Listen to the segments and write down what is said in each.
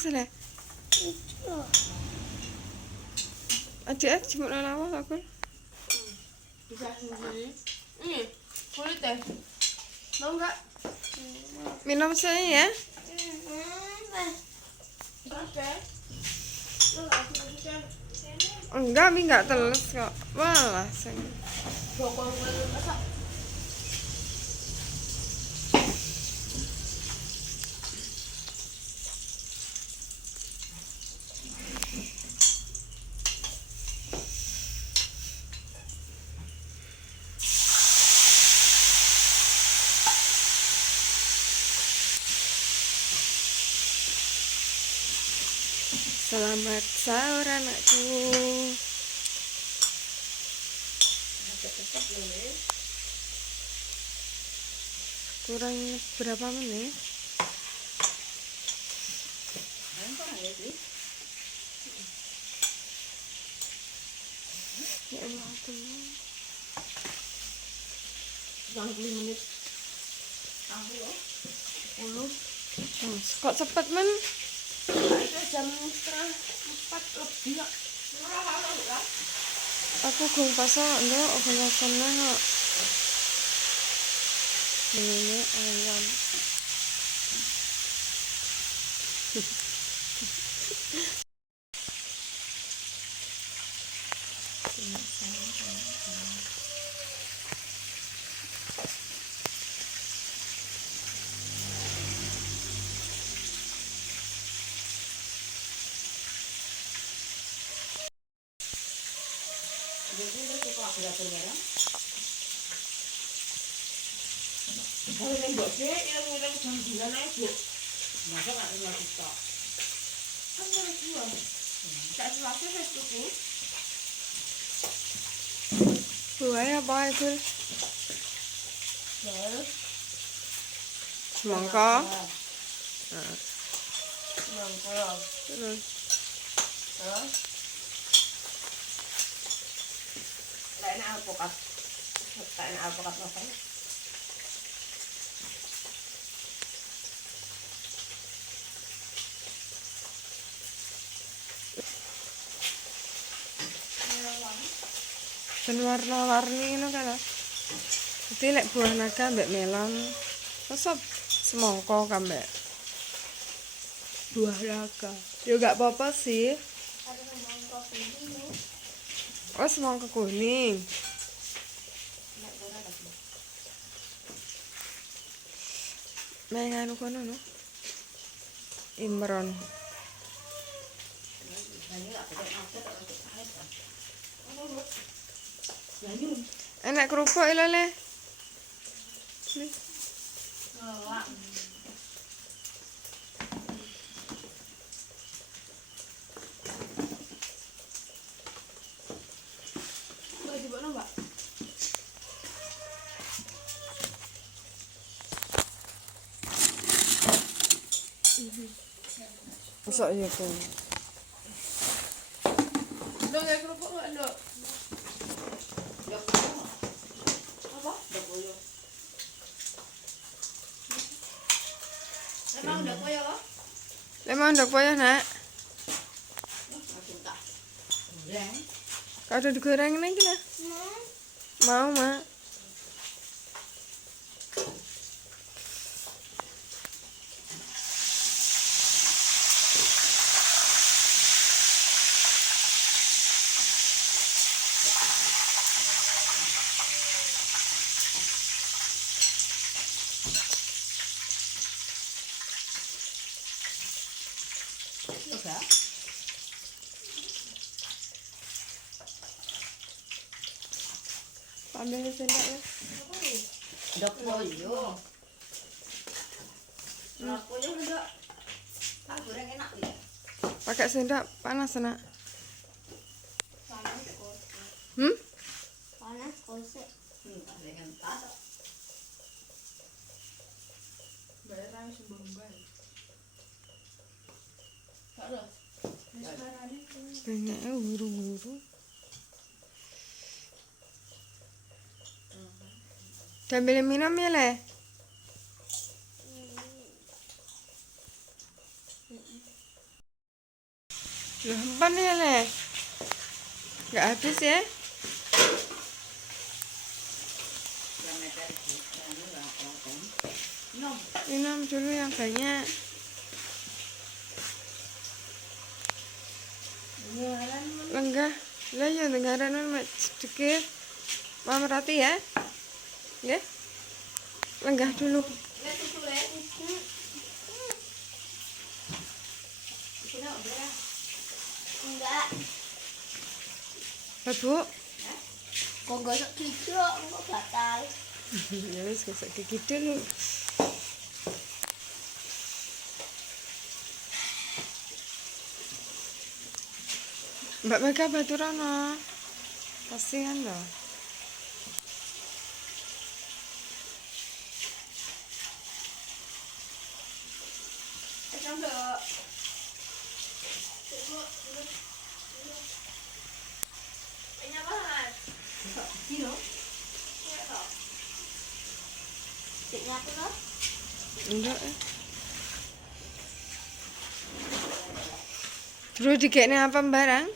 asale. Adik jemuk lawas aku. Bisa sendiri. Ini kulit teh. Mau nggak? Minum saya ya. Oke. Lo nggak sih? Enggak, mi enggak teles kok. Walah, sing. Bokong kulit masak. Selamat sahur anakku. Kurang berapa menit? Ya Allah tuh. 90 menit. 10. Kok cepet men? Itu jam 3:30 lebih kok. Aku gung pasal enggak sana kok. Ini ayam. Kalau nembok sih, ilang-ilang jam 9 aja, Bu. Masa nggak tinggal TikTok? Kan harus dua. Tak selasa saya tuku. Buahnya apa itu? Terus, Semangka. semangka. Terus Terus, lain alpukat. Lain alpukat apa? dan warna-warni itu kan. Jadi lek buah naga mbek melon. Masa semangka kan mbek buah naga. Ya enggak apa-apa sih. Ada semangka kuning. Oh, semangka kuning. Nek ora ada sih. Menganu kono no. Imron. Enak kerupuk lho le. Masuk ya tuh. Dong ya kerupuk enggak, Dok? Apa? Emang udah koyo kok? Lemang ndok payah, Nak. Kau udah digoreng lagi lah. Mau, Mak. Ambil sendok ya. Ndok koyo. Ndok koyo ndok. Tak goreng enak ya. Pakai sendok panas, Nak. Panas kok. Panas kosek. Dengan tas. Bayar sumbang-sumbang. Kalau Banyaknya buru-buru. Dan beli minum ya, Le? Gampang ya le. Nggak habis ya? Minum dulu yang banyak. Lenggah. Lah ya dengaran sedikit. Mama rati ya. Ya. Lenggah dulu. Enggak. Bu. Kok gosok gigi kok batal. Ya wis gosok gigi dulu. Mbak Mega Baturana. Kasihan loh. Nyatu loh. Enggak. Terus dikene apa barang?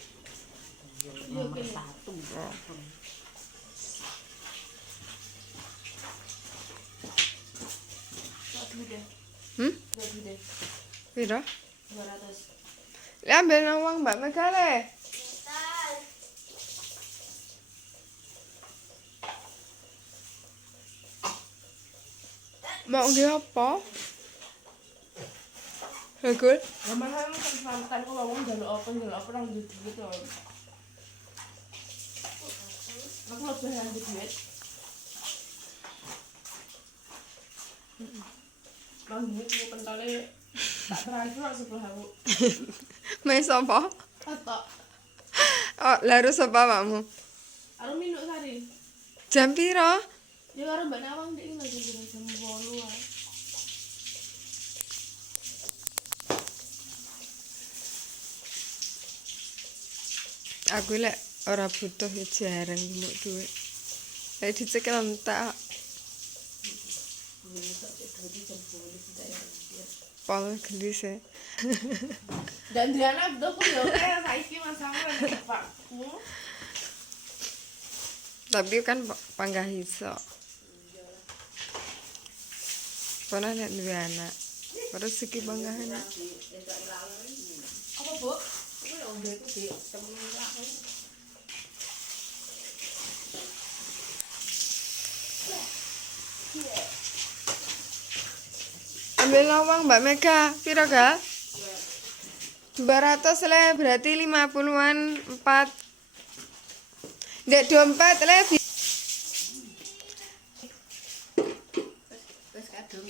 Satu. Piro? 200. Lah ambil uang Mbak Mega le. Mau nggih apa? Hegul. Ya mahal kan selamatan kok ngomong jaluk apa nang duit to. Aku lebih lanjut duit. Bang duit ku pentole tak transfer sebelah aku. Mes apa? Atok. Oh, larus apa makmu? Aku minuk sari. Jam piro? Ya karo Mbak Nawang dik lagi jam 8 ae. Aku lek ora butuh ya jarang gemuk duit. Lek dicekel entak. Pol gendis ya. Dan Diana betul ku yo kayak saiki masamu nek Pakku. Tapi kan panggah iso. Kono nek duwe anak. Terus iki panggahan. Apa, Bu? Kuwi lho ndekku di temen aku. Ambil lawang Mbak Mega, piro ga? 200 le, berarti 50-an 4. Ndek dompet le. Wes kadung.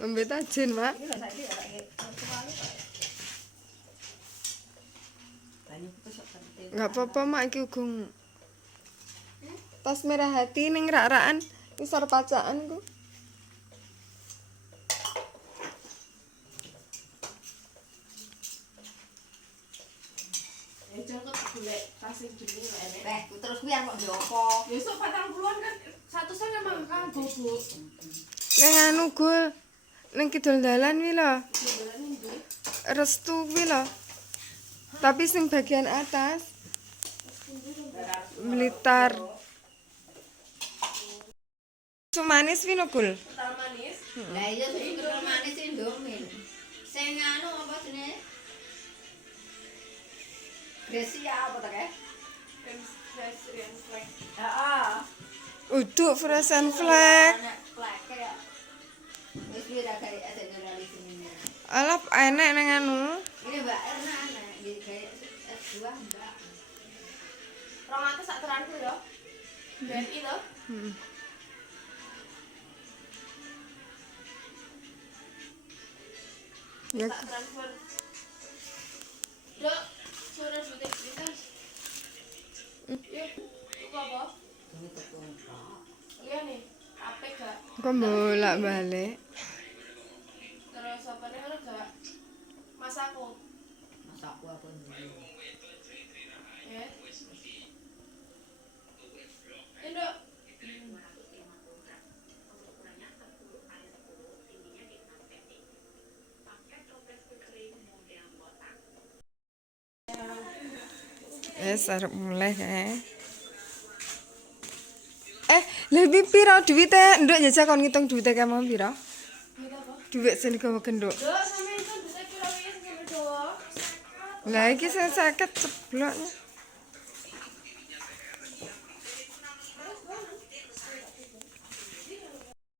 Ngombe tajin, Mak. Iki lho saiki ora kewali kok. Banyu pesok penting. Enggak apa-apa, Mak, iki ugung. Tas merah hati ning rak-rakan isor pacaan ku. Ya jangan kok golek tas sing jenenge lek enek. Terus kuwi arep ndiopo? Besok 40-an kan satu sen emang kan Bu. Ning anu Gul, ning kidul dalan wi lho. Jalan ndi? Restu wi lho. Tapi sing bagian atas Blitar. Sumanis wi lho Gul. Kental manis. Lah iya sing kental manis Indomie. Sing anu apa jenenge? Gresia apa ta kae? Fresh and flag. Heeh. Uduk fresh and flag. Flag ya. Wis wira kae ada generali sini. Alap enek ning anu. Ini Mbak Erna anak jadi kayak S2 Mbak. 200 sak transfer ya. BNI to. Heeh. Ya, Tak transfer. Dok, suara duit kita. Iya, itu apa? Ini ketumpah. Iya nih, apa gak? kok bolak-balik. Terus apa nih harus gak? Masaku, Masa aku apa dulu? ya. arep mulai kae. Lebih piro duwite nduk jajak kon ngitung duwite kae mau piro? Duit sing digawa genduk. Dok, sampe itu bisa kira-kira sampe doa. Lah iki sing 50 ceblok.